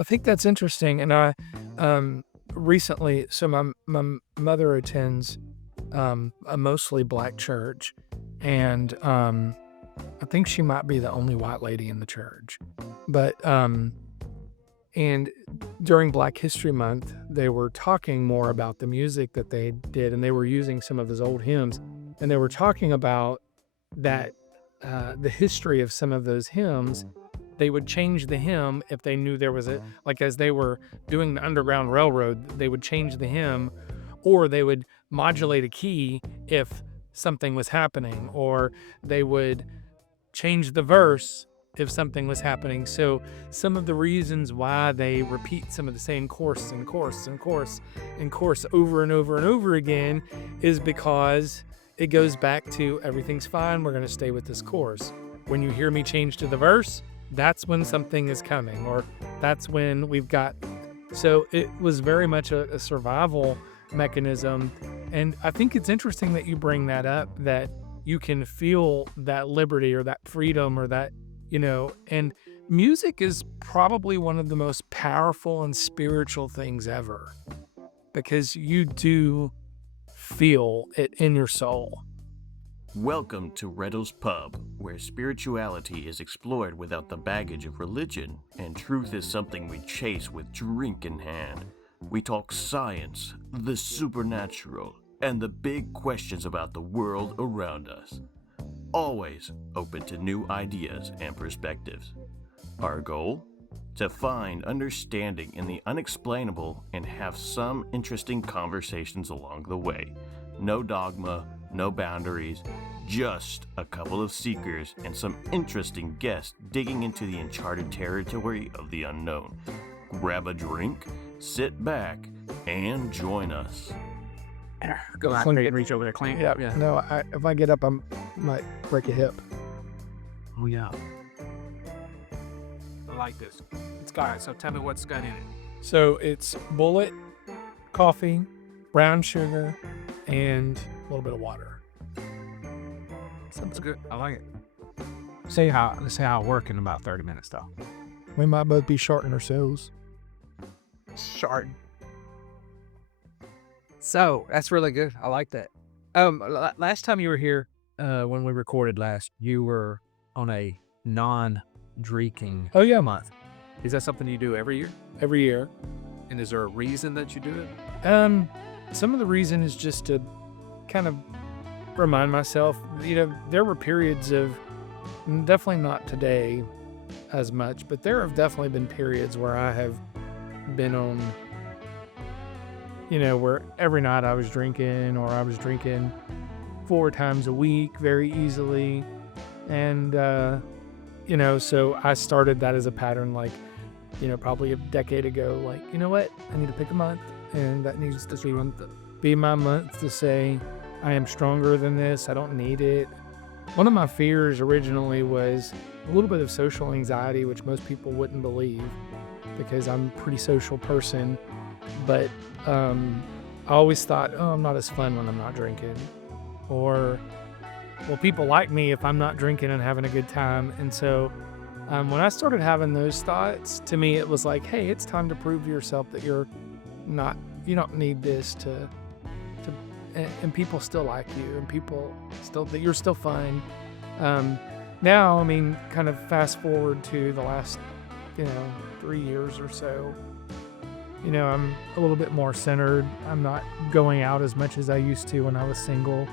I think that's interesting. And I recently, so my mother attends a mostly black church, and I think she might be the only white lady in the church. But and during Black History Month, they were talking more about the music that they did, and they were using some of his old hymns, and they were talking about that the history of some of those hymns. They would change the hymn if they knew there was like as they were doing the Underground Railroad, they would change the hymn, or they would modulate a key if something was happening, or they would change the verse if something was happening. So some of the reasons why they repeat some of the same course and course and course and course over and over and over again is because it goes back to everything's fine, we're going to stay with this course. When you hear me change to the verse, that's when something is coming, or that's when we've got. So it was very much a survival mechanism. And I think it's interesting that you bring that up, that you can feel that liberty or that freedom or that, and music is probably one of the most powerful and spiritual things ever, because you do feel it in your soul. Welcome to Reddle's Pub, where spirituality is explored without the baggage of religion, and truth is something we chase with drink in hand. We talk science, the supernatural, and the big questions about the world around us. Always open to new ideas and perspectives. Our goal? To find understanding in the unexplainable and have some interesting conversations along the way. No dogma, no boundaries, just a couple of seekers and some interesting guests digging into the uncharted territory of the unknown. Grab a drink, sit back, and join us. Go out and reach over there, clean. Yeah. No, if I get up, I might break a hip. Oh, yeah. I like this. It's got it. So tell me what's got in it. So it's Bulleit coffee, brown sugar, and a little bit of water. That's good. I like it. Let's see how I work in about 30 minutes, though. We might both be shorting ourselves. Short. So that's really good. I like that. Last time you were here, when we recorded last, you were on a non-drinking month. Is that something you do every year? Every year. And is there a reason that you do it? Some of the reason is just to kind of remind myself, there were periods of, definitely not today as much, but there have definitely been periods where I have been on, where every night I was drinking, or I was drinking 4 times a week very easily. And, so I started that as a pattern, like, probably a decade ago, like, you know what, I need to pick a month, and that needs to be my month to say, I am stronger than this, I don't need it. One of my fears originally was a little bit of social anxiety, which most people wouldn't believe, because I'm a pretty social person. But I always thought, I'm not as fun when I'm not drinking. Or, well, people like me if I'm not drinking and having a good time. And so when I started having those thoughts, to me it was like, hey, it's time to prove to yourself that you don't need this and people still like you, and people still, that you're still fun. Now, I mean, kind of fast forward to the last, 3 years or so, I'm a little bit more centered. I'm not going out as much as I used to when I was single.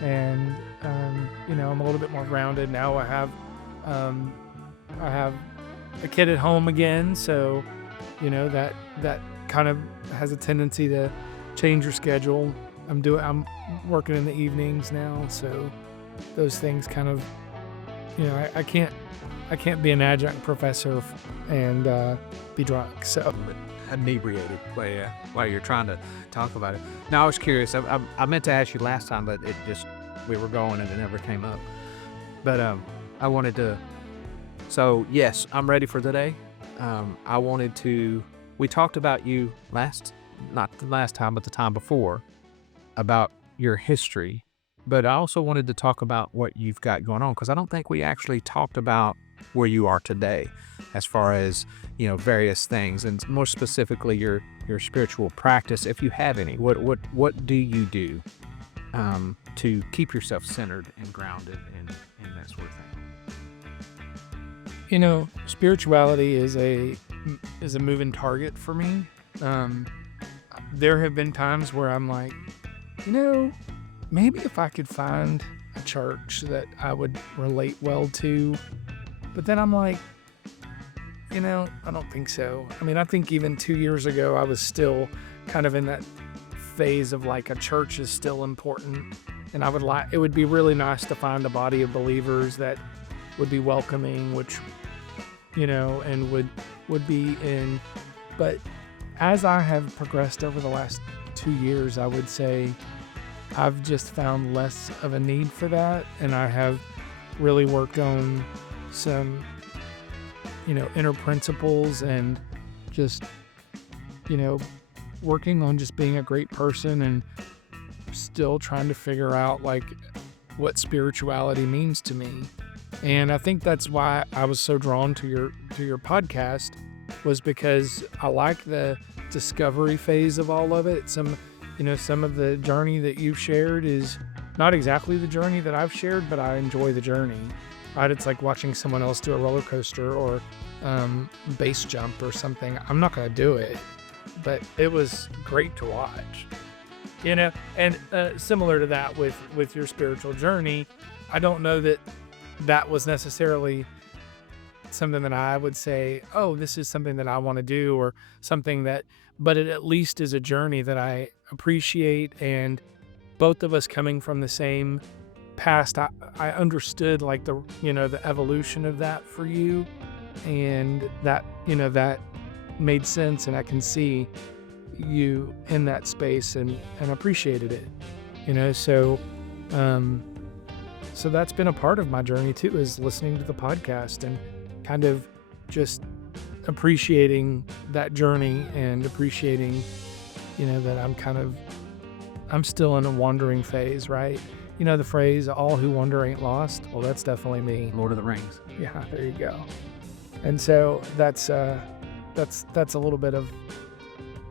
And, I'm a little bit more grounded. Now I have a kid at home again. So, that kind of has a tendency to change your schedule. I'm working in the evenings now. So those things kind of, I can't be an adjunct professor and be drunk. So Inebriated while you're trying to talk about it. Now, I was curious. I meant to ask you last time, but we were going and it never came up. But I wanted to. So yes, I'm ready for today. We talked about you not the last time, but the time before, about your history. But I also wanted to talk about what you've got going on, because I don't think we actually talked about where you are today, as far as, various things, and more specifically your spiritual practice, if you have any. What do you do to keep yourself centered and grounded and that sort of thing? Spirituality is a moving target for me. There have been times where I'm like, maybe if I could find a church that I would relate well to, but then I'm like, I don't think so. I mean, I think even 2 years ago, I was still kind of in that phase of like a church is still important, and it would be really nice to find a body of believers that would be welcoming, which, and would be in. But as I have progressed over the last 2 years, I would say I've just found less of a need for that, and I have really worked on some, inner principles and just, working on just being a great person and still trying to figure out like what spirituality means to me. And I think that's why I was so drawn to your podcast, was because I like the discovery phase of all of it. Some of the journey that you've shared is not exactly the journey that I've shared, but I enjoy the journey. Right? It's like watching someone else do a roller coaster or base jump or something. I'm not going to do it, but it was great to watch. And similar to that with your spiritual journey, I don't know that was necessarily something that I would say, oh, this is something that I want to do, or something but it at least is a journey that I appreciate. And both of us coming from the same past, I understood like the evolution of that for you, and that made sense, and I can see you in that space and appreciated it, so that's been a part of my journey too, is listening to the podcast and kind of just appreciating that journey and appreciating, that I'm still in a wandering phase, right? The phrase, all who wander ain't lost. Well, that's definitely me. Lord of the Rings. Yeah, there you go. And so that's a little bit of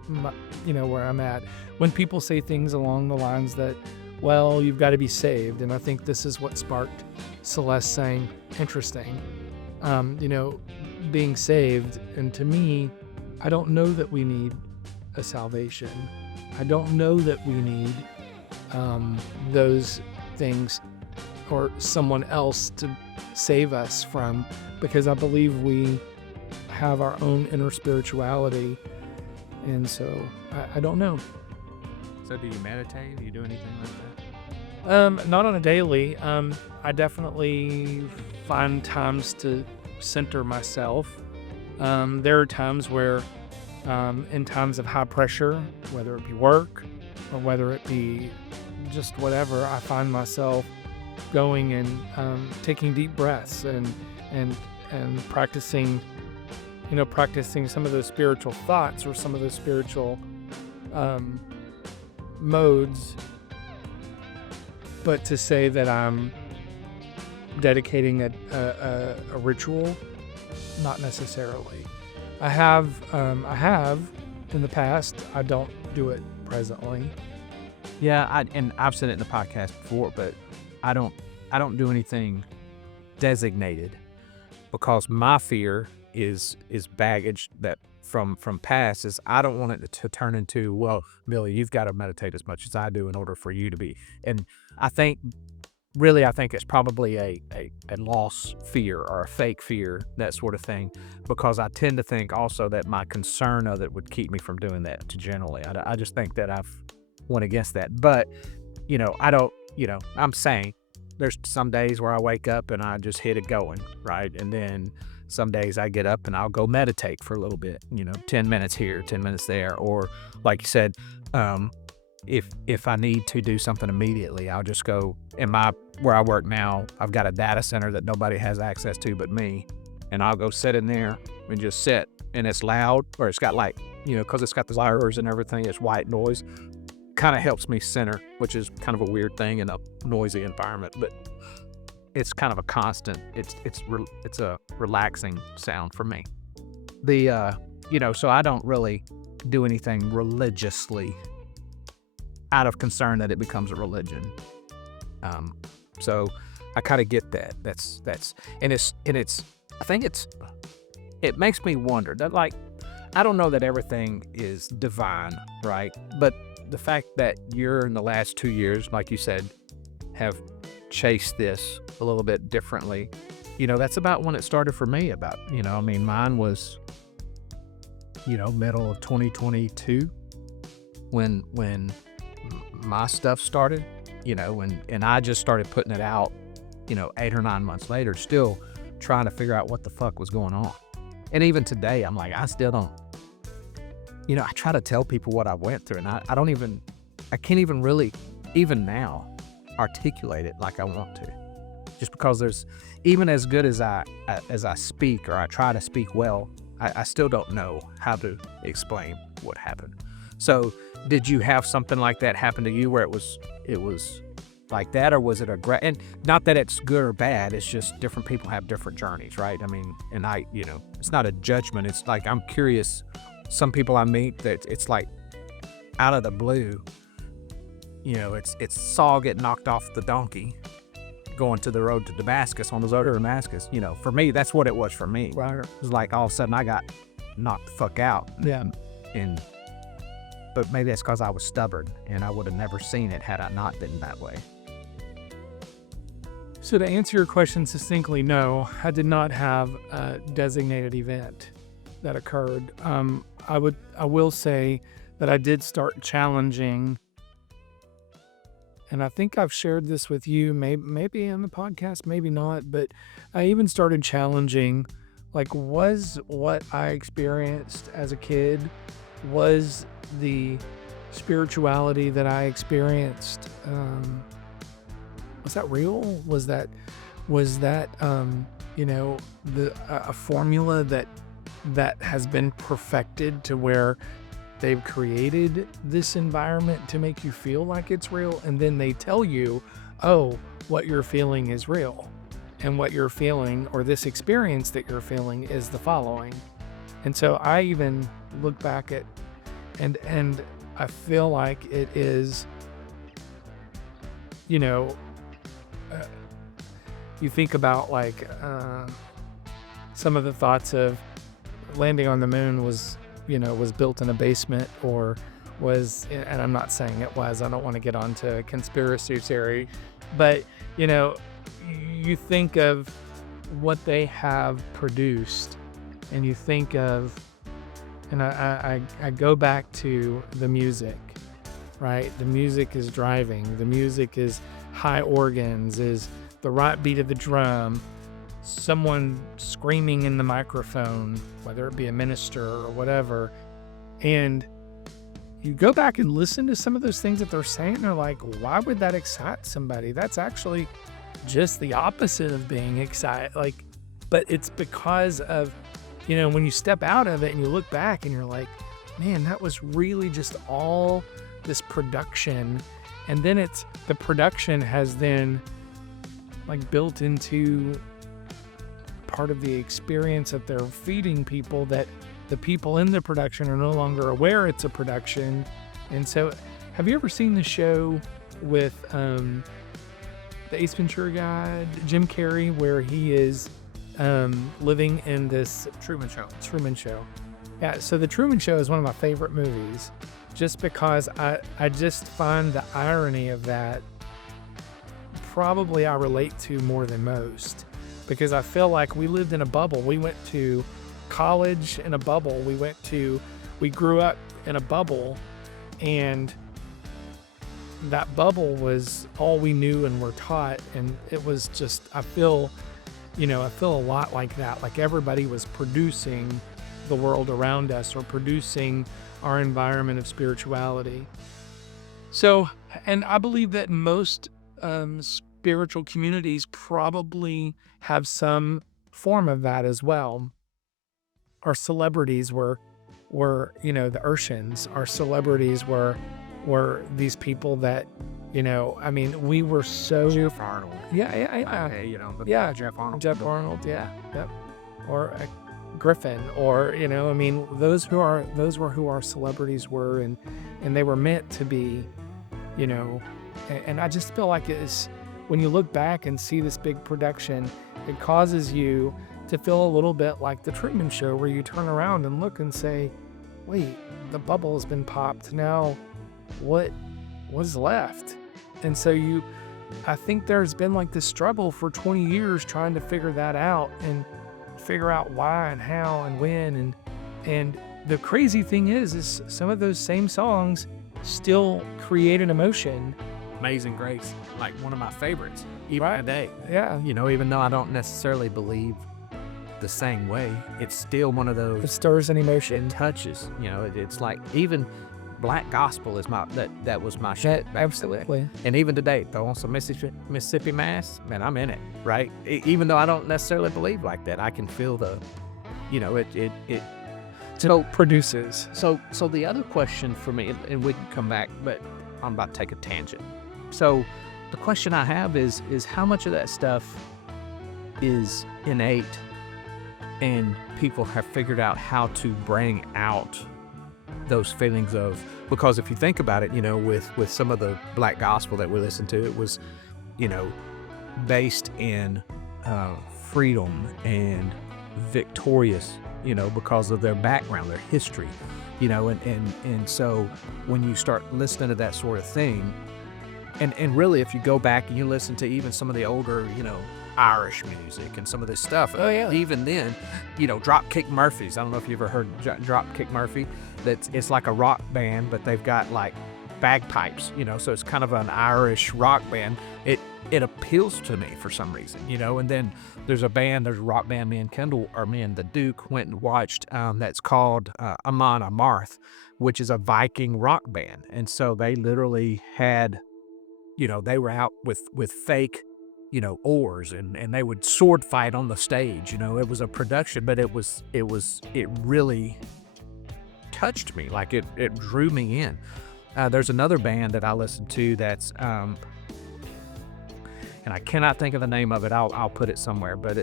my, where I'm at. When people say things along the lines that, well, you've got to be saved. And I think this is what sparked Celeste saying, interesting, being saved. And to me, I don't know that we need a salvation. I don't know that we need those things or someone else to save us from, because I believe we have our own inner spirituality. And so I don't know. So do you meditate? Do you do anything like that? Not on a daily. I definitely find times to center myself. There are times where, in times of high pressure, whether it be work or whether it be just whatever, I find myself going and taking deep breaths and practicing, practicing some of those spiritual thoughts or some of those spiritual modes. But to say that I'm dedicating a ritual, not necessarily. I have in the past. I don't do it presently. Yeah, I've said it in the podcast before, but I don't do anything designated, because my fear is baggage that from past, is I don't want it to turn into, well, Billy, you've got to meditate as much as I do in order for you to be. And I think it's probably a lost fear or a fake fear, that sort of thing, because I tend to think also that my concern of it would keep me from doing that generally. I just think that I've went against that. But, I don't, I'm saying there's some days where I wake up and I just hit it going, right? And then some days I get up and I'll go meditate for a little bit, 10 minutes here, 10 minutes there. Or like you said, if I need to do something immediately, I'll just go where I work now. I've got a data center that nobody has access to but me. And I'll go sit in there and just sit, and it's loud, or it's got because it's got the wires and everything, it's white noise. Kind of helps me center, which is kind of a weird thing in a noisy environment. But it's kind of a constant. It's a relaxing sound for me. So I don't really do anything religiously out of concern that it becomes a religion. So I kind of get that. I think it makes me wonder that, like, I don't know that everything is divine, right? But the fact that you're in the last 2 years, like you said, have chased this a little bit differently, that's about when it started for me. Mine was, middle of 2022 when my stuff started, and I just started putting it out, 8 or 9 months later, still trying to figure out what the fuck was going on. And even today, I'm like, I still don't, I try to tell people what I went through, and I can't even really, even now, articulate it like I want to. Just because there's, even as good as I speak, or I try to speak well, I still don't know how to explain what happened. So did you have something like that happen to you where it was like that, or was it and not that it's good or bad, it's just different people have different journeys, right? And it's not a judgment. It's like, I'm curious, some people I meet that it's like out of the blue, it's Saul getting knocked off the donkey going to the road to Damascus, on the road to Damascus. For me, that's what it was for me. Right. It was like all of a sudden I got knocked the fuck out. Yeah. But maybe that's because I was stubborn, and I would have never seen it had I not been that way. So to answer your question succinctly, no, I did not have a designated event that occurred. I will say that I did start challenging, and I think I've shared this with you, maybe on the podcast, maybe not, but I even started challenging, like, was what I experienced as a kid, was the spirituality that I experienced, was that real? Was that a formula that has been perfected to where they've created this environment to make you feel like it's real, and then they tell you, oh, what you're feeling is real, and what you're feeling, or this experience that you're feeling, is the following. And so I even look back at, and I feel like it is, you think about, like, some of the thoughts of landing on the moon was built in a basement, or was, and I'm not saying it was, I don't want to get onto conspiracy theory, but, you think of what they have produced, and you think of, and I go back to the music, right? The music is driving, the music is high organs, is the right beat of the drum, someone screaming in the microphone, whether it be a minister or whatever, and you go back and listen to some of those things that they're saying, they're like, why would that excite somebody? That's actually just the opposite of being excited. Like, but it's because of, when you step out of it and you look back and you're like, man, that was really just all this production. And then the production has then, like, built into part of the experience that they're feeding people, that the people in the production are no longer aware it's a production. And so, have you ever seen the show with the Ace Ventura guy, Jim Carrey, where he is living in this Truman Show. Truman Show. Yeah, so the Truman Show is one of my favorite movies, just because I just find the irony of that, probably I relate to more than most, because I feel like we lived in a bubble. We went to college in a bubble. We grew up in a bubble, and that bubble was all we knew and were taught. And it was just, I feel a lot like that. Like, everybody was producing the world around us, or producing our environment of spirituality. So, and I believe that most spiritual communities probably have some form of that as well. Our celebrities were the Urshins. Our celebrities were were these people that, I mean, we were so Jeff Arnold. yeah, Yeah, Jeff Arnold. Jeff Arnold, yeah, yep, or Griffin, or I mean, those were who our celebrities were, and they were meant to be, and I just feel like it's when you look back and see this big production, it causes you to feel a little bit like the Truman Show, where you turn around and look and say, wait, the bubble has been popped. Now, what was left? And so I think there's been like this struggle for 20 years trying to figure that out and figure out why and how and when. And the crazy thing is some of those same songs still create an emotion. Amazing Grace, like one of my favorites, even today. Yeah. Even though I don't necessarily believe the same way, it's still one of those. It stirs an emotion. It touches. It's like even black gospel is that was my shit. Absolutely. And even today, throw on some Mississippi Mass, man, I'm in it, right? Even though I don't necessarily believe like that, I can feel the, it produces. So the other question for me, and we can come back, but I'm about to take a tangent. So the question I have is how much of that stuff is innate and people have figured out how to bring out those feelings of, because if you think about it, with some of the black gospel that we listened to, it was, based in freedom and victorious, because of their background, their history, and so when you start listening to that sort of thing, and really if you go back and you listen to even some of the older, Irish music and some of this stuff. Oh yeah. Even then, Dropkick Murphys. I don't know if you've ever heard Dropkick Murphy. It's like a rock band, but they've got like bagpipes. So it's kind of an Irish rock band. It appeals to me for some reason. And then there's a rock band me and the Duke went and watched. That's called Amon Amarth, which is a Viking rock band, and so they literally had, they were out with fake, oars, and they would sword fight on the stage. It was a production, but it really touched me. Like it drew me in. There's another band that I listened to that's, and I cannot think of the name of it. I'll put it somewhere, but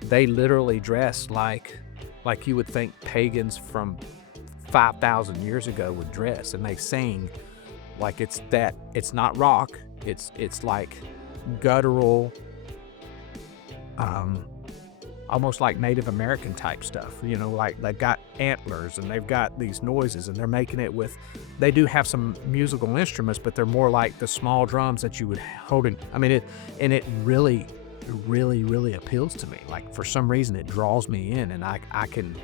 they literally dress like you would think pagans from 5,000 years ago would dress, and they sing like it's not rock. It's like guttural, almost like Native American type stuff, like they've got antlers and they've got these noises, and they're making it with, they do have some musical instruments, but they're more like the small drums that you would hold in. I mean, it really appeals to me. Like for some reason it draws me in, and I can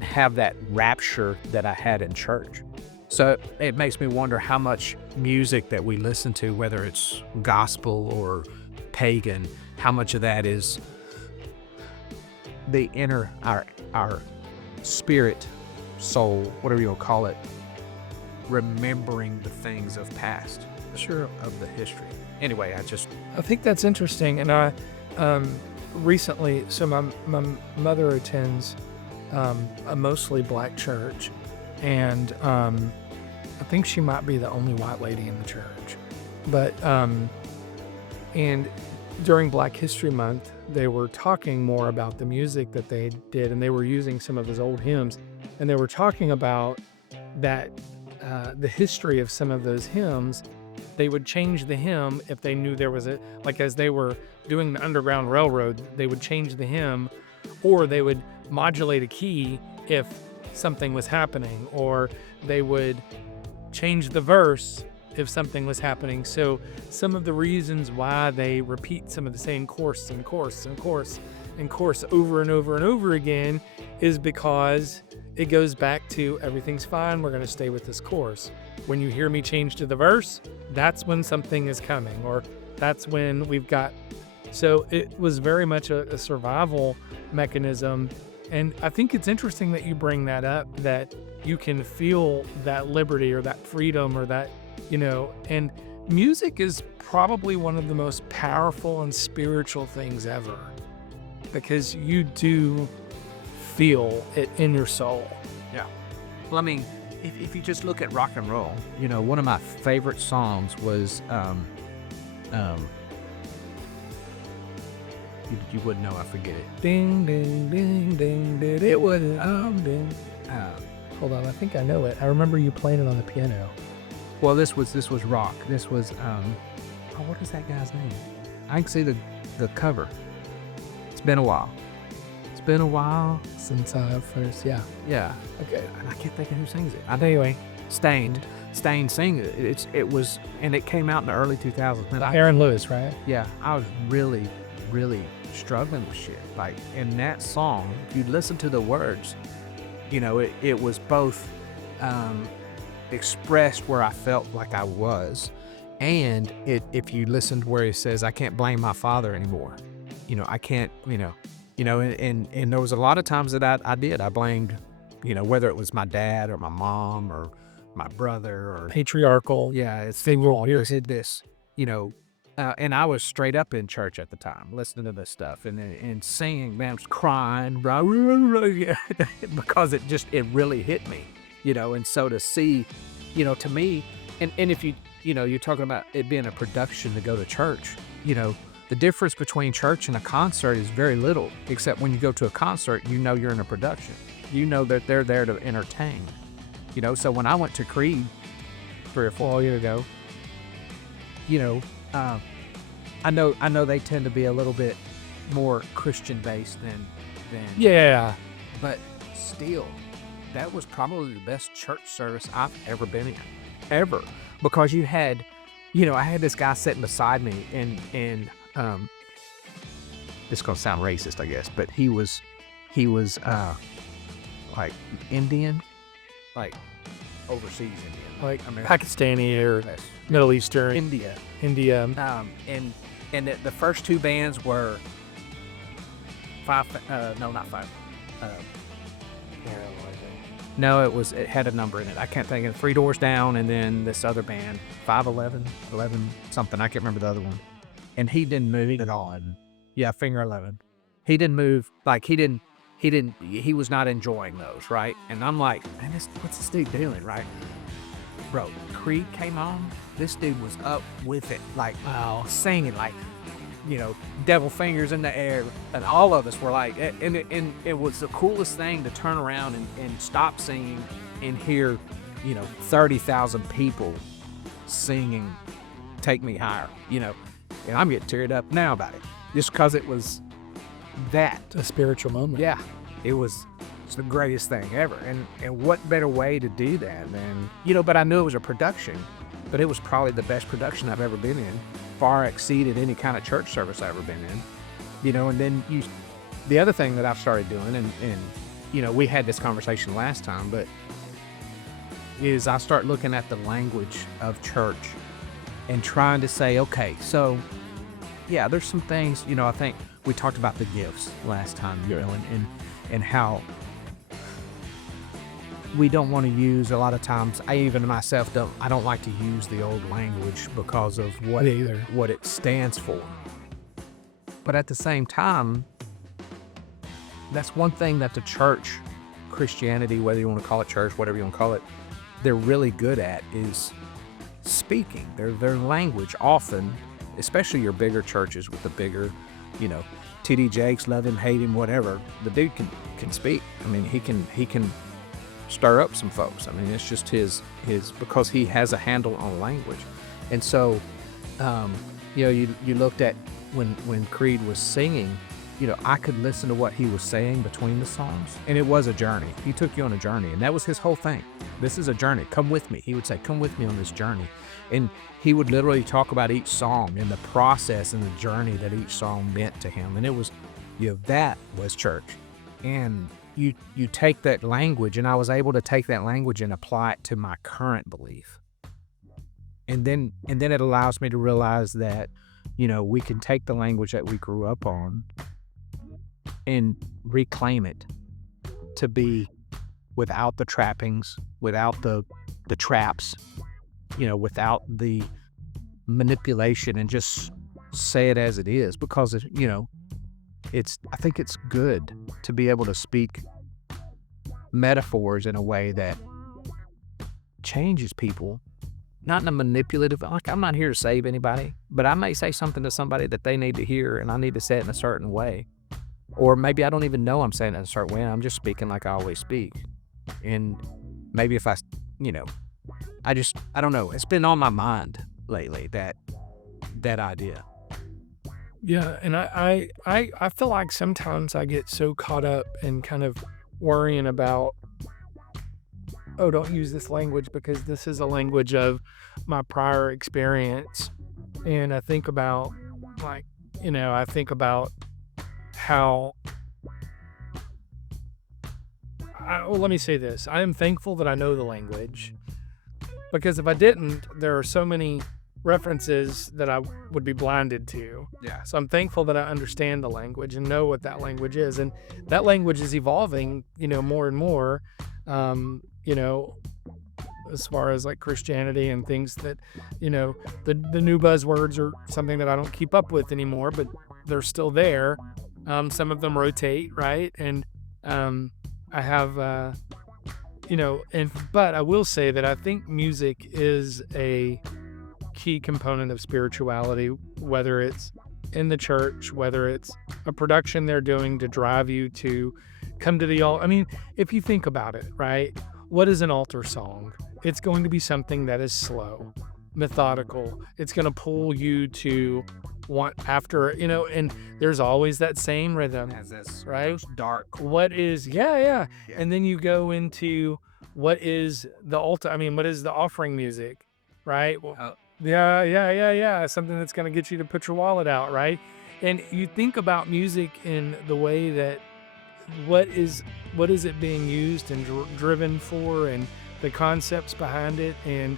have that rapture that I had in church. So it makes me wonder how much music that we listen to, whether it's gospel or pagan, how much of that is the inner, our spirit, soul, whatever you'll call it, remembering the things of past, Sure. of the history. Anyway, I think that's interesting. And I recently, so my mother attends a mostly black church, and I think she might be the only white lady in the church. But and during Black History Month, they were talking more about the music that they did, and they were using some of his old hymns, and they were talking about that the history of some of those hymns. They would change the hymn if they knew there was as they were doing the Underground Railroad, they would change the hymn, or they would modulate a key if something was happening, or they would change the verse if something was happening. So some of the reasons why they repeat some of the same course over and over and over again is because it goes back to everything's fine, we're going to stay with this course. When you hear me change to the verse, that's when something is coming, or that's when we've got. So it was very much a survival mechanism. And I think it's interesting that you bring that up, that you can feel that liberty or that freedom or that, and music is probably one of the most powerful and spiritual things ever, because you do feel it in your soul. Yeah. Well, I mean, if you just look at rock and roll, one of my favorite songs was you wouldn't know, I forget it. Ding, ding, ding, ding, ding. It was ding. Hold on, I think I know it. I remember you playing it on the piano. Well, this was rock. This was what is that guy's name? I can see the cover. It's been a while. Since I first, yeah. Okay. And I can't think of who sings it. Anyway, Stained sing it. And it came out in the early 2000s. Man, Aaron Lewis, right? Yeah, I was really, really struggling with shit. Like, in that song, if you listen to the words, it was both expressed where I felt like I was, and if you listened where he says, I can't blame my father anymore. I can't, and there was a lot of times that I did. I blamed, whether it was my dad or my mom or my brother or Patriarchal. yeah, it's They were all here. did this, and I was straight up in church at the time, listening to this stuff and singing, man, I was crying, because it really hit me, and so to see, to me, and if you're talking about it being a production to go to church, the difference between church and a concert is very little, except when you go to a concert, you're in a production, that they're there to entertain, so when I went to Creed 3 or 4 years ago, I know they tend to be a little bit more Christian based than Yeah. but still, that was probably the best church service I've ever been in, ever, because you had, I had this guy sitting beside me, and this is gonna sound racist, I guess, but he was like Indian, like overseas Indian, Like I mean, Pakistani or yes, Middle Eastern, India. India. And the first two bands were not five. No, it had a number in it. I can't think of it. 3 Doors Down, and then this other band, 511, 11 something. I can't remember the other one. And he didn't move at all. Yeah, Finger 11. He didn't move. Like he was not enjoying those, right? And I'm like, man, what's this dude doing, right? Bro, Creed came on. This dude was up with it, like, wow, singing, like, devil fingers in the air, and all of us were like, and it was the coolest thing to turn around and stop singing and hear, 30,000 people singing "Take Me Higher," and I'm getting teared up now about it, just because it was that. A spiritual moment. Yeah, it's the greatest thing ever, and what better way to do that than, but I knew it was a production, but it was probably the best production I've ever been in, far exceeded any kind of church service I've ever been in, and then the other thing that I've started doing, and we had this conversation last time, but is I start looking at the language of church and trying to say, okay, so yeah, there's some things, I think we talked about the gifts last time, and how we don't want to use, a lot of times, I even myself I don't like to use the old language because of what it stands for. But at the same time, that's one thing that the church, Christianity, whether you want to call it church, whatever you want to call it, they're really good at is speaking. Their language often, especially your bigger churches with the bigger, T.D. Jakes, love him, hate him, whatever, the dude can speak. I mean, he can stir up some folks. I mean, it's just his because he has a handle on language. And so, you looked at when Creed was singing, I could listen to what he was saying between the songs, and it was a journey. He took you on a journey, and that was his whole thing. This is a journey. Come with me. He would say, come with me on this journey. And he would literally talk about each song and the process and the journey that each song meant to him. And it was, that was church. And you take that language, and I was able to take that language and apply it to my current belief. And then it allows me to realize that, we can take the language that we grew up on and reclaim it to be without the trappings, without the traps, without the manipulation, and just say it as it is, because I think it's good to be able to speak metaphors in a way that changes people, not in a manipulative, like I'm not here to save anybody, but I may say something to somebody that they need to hear and I need to say it in a certain way. Or maybe I don't even know I'm saying it in a certain way. I'm just speaking like I always speak. And maybe if I don't know. It's been on my mind lately, that idea. Yeah, and I feel like sometimes I get so caught up in kind of worrying about, oh, don't use this language because this is a language of my prior experience. And I think about, like, I think about how, well, let me say this. I am thankful that I know the language, because if I didn't, there are so many references that I would be blinded to. Yeah. So I'm thankful that I understand the language and know what that language is. And that language is evolving, more and more, as far as like Christianity and things that, the new buzzwords are something that I don't keep up with anymore, but they're still there. Some of them rotate, right? And I have, but I will say that I think music is a key component of spirituality, whether it's in the church, whether it's a production they're doing to drive you to come to the altar. I mean, if you think about it, right? What is an altar song? It's going to be something that is slow, methodical. It's going to pull you to want after, and there's always that same rhythm, Has this right? dark. What is, yeah. And then you go into what is the altar, what is the offering music, right? Well, yeah. Something that's going to get you to put your wallet out, right? And you think about music in the way that what is it being used and driven for, and the concepts behind it. And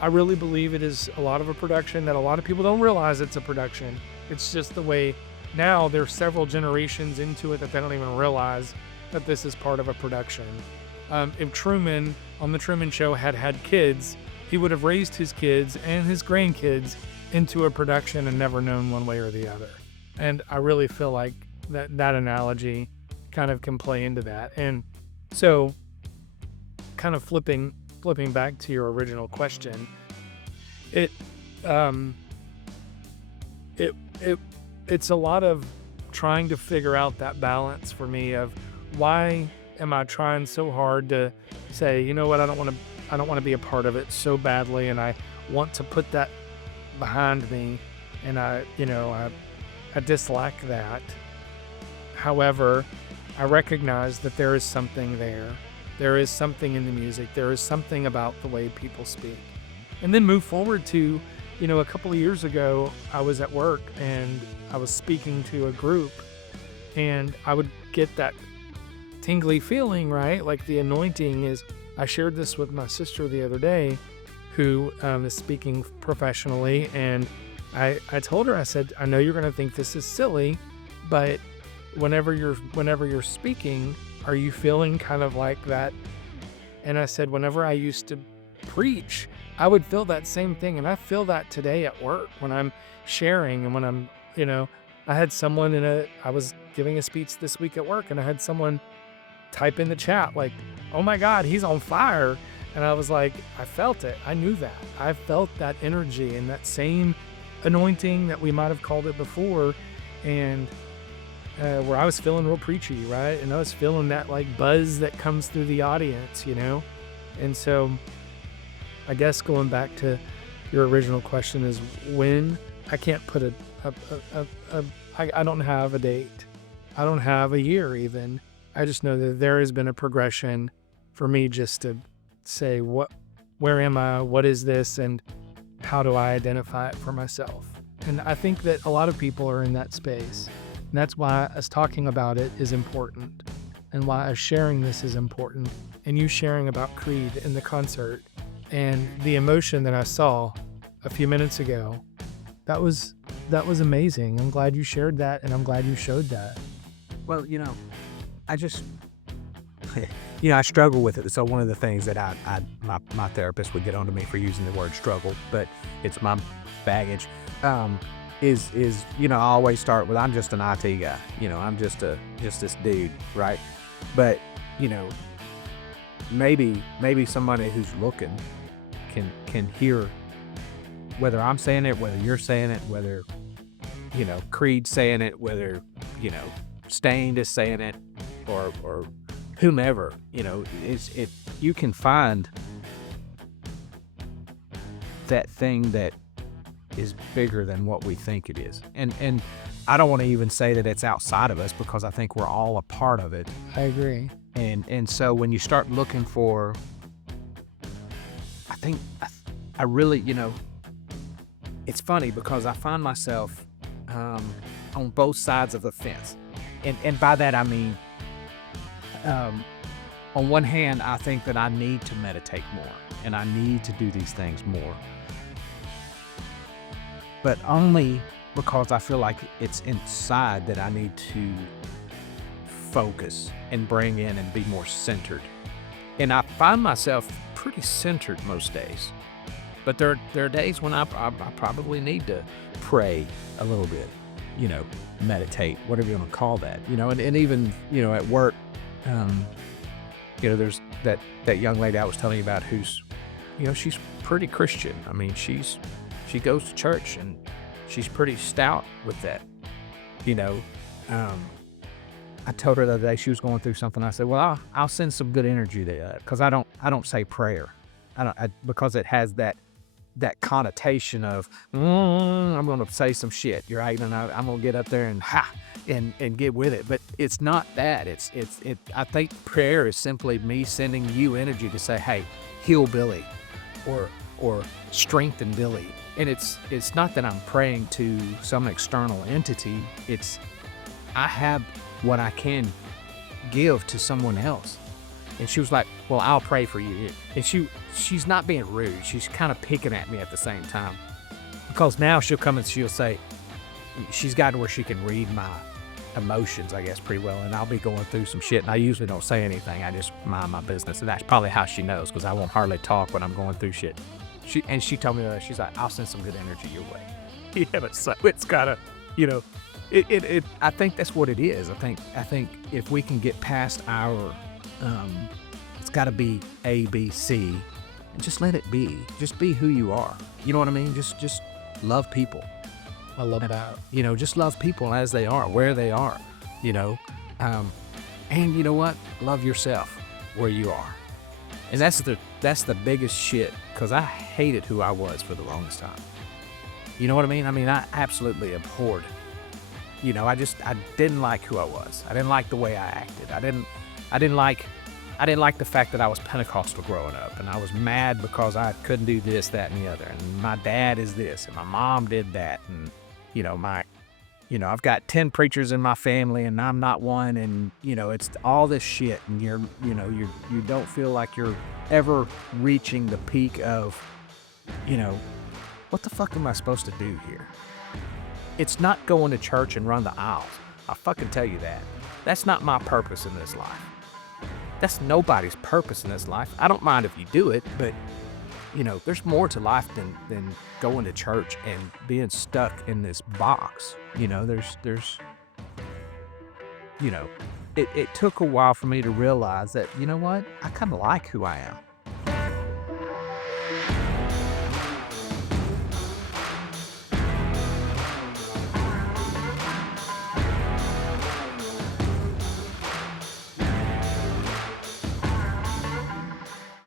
I really believe it is a lot of a production that a lot of people don't realize it's a production. It's just the way now there's several generations into it that they don't even realize that this is part of a production. If Truman on the Truman Show had kids, he would have raised his kids and his grandkids into a production and never known one way or the other. And I really feel like that analogy kind of can play into that. And so, kind of flipping back to your original question, it's a lot of trying to figure out that balance for me of why am I trying so hard to say, you know what, I don't want to be a part of it so badly, and I want to put that behind me, and I dislike that. However, I recognize that there is something there. There is something in the music. There is something about the way people speak. And then move forward to, a couple of years ago, I was at work and I was speaking to a group, and I would get that tingly feeling, right? Like the anointing is, I shared this with my sister the other day, who is speaking professionally, and I told her, I said, I know you're going to think this is silly, but whenever you're speaking, are you feeling kind of like that? And I said, whenever I used to preach, I would feel that same thing. And I feel that today at work when I'm sharing, and when I'm, I had someone I was giving a speech this week at work, and I had someone type in the chat like, oh my God, he's on fire. And I was like, I felt it. I knew that. I felt that energy and that same anointing that we might have called it before. And where I was feeling real preachy, right? And I was feeling that like buzz that comes through the audience, And so I guess going back to your original question is when. I can't put I don't have a date. I don't have a year even. I just know that there has been a progression for me just to say, where am I? What is this? And how do I identify it for myself? And I think that a lot of people are in that space. And that's why us talking about it is important, and why us sharing this is important, and you sharing about Creed in the concert and the emotion that I saw a few minutes ago. That was amazing. I'm glad you shared that, and I'm glad you showed that. Well, I just, I struggle with it. So one of the things that my therapist would get onto me for using the word struggle, but it's my baggage, is I always start with, I'm just an IT guy, I'm just this dude, right? But maybe somebody who's looking can hear whether I'm saying it, whether you're saying it, whether, Creed's saying it, whether, Stained is saying it, or whomever, if you can find that thing that is bigger than what we think it is. And I don't want to even say that it's outside of us, because I think we're all a part of it. I agree. And so when you start looking for, I think I really, it's funny because I find myself on both sides of the fence. And by that I mean, on one hand, I think that I need to meditate more and I need to do these things more. But only because I feel like it's inside that I need to focus and bring in and be more centered. And I find myself pretty centered most days. But there are days when I probably need to pray a little bit, meditate, whatever you want to call that, and even, at work, there's that young lady I was telling you about who's, she's pretty Christian. I mean, she goes to church and she's pretty stout with that, I told her the other day she was going through something. I said, well, I'll send some good energy to that, because I don't say prayer. Because it has that connotation of I'm going to say some shit, you're right, and I'm going to get up there and get with it. But it's not that. I think prayer is simply me sending you energy to say, hey, heal Billy, or strengthen Billy. And it's not that I'm praying to some external entity. It's I have what I can give to someone else. And she was like, well, I'll pray for you. And she's not being rude. She's kind of picking at me at the same time. Because now she'll come and she'll say, she's gotten where she can read my emotions, I guess, pretty well. And I'll be going through some shit. And I usually don't say anything. I just mind my business. And that's probably how she knows, because I won't hardly talk when I'm going through shit. She told me that, she's like, I'll send some good energy your way. Yeah, but so it's gotta, I think that's what it is. I think if we can get past our, it's got to be A, B, C, and just let it be. Just be who you are. You know what I mean? Just love people. I love that. Just love people as they are, where they are. And you know what? Love yourself where you are. And that's the biggest shit, because I hated who I was for the longest time. You know what I mean? I absolutely abhorred. I didn't like who I was. I didn't like the way I acted. I didn't like the fact that I was Pentecostal growing up, and I was mad because I couldn't do this, that, and the other. And my dad is this, and my mom did that, and I've got 10 preachers in my family, and I'm not one, and it's all this shit, and you don't feel like you're ever reaching the peak of, what the fuck am I supposed to do here? It's not going to church and run the aisles. I'll fucking tell you that. That's not my purpose in this life. That's nobody's purpose in this life. I don't mind if you do it, but there's more to life than going to church and being stuck in this box. It took a while for me to realize that, I kind of like who I am.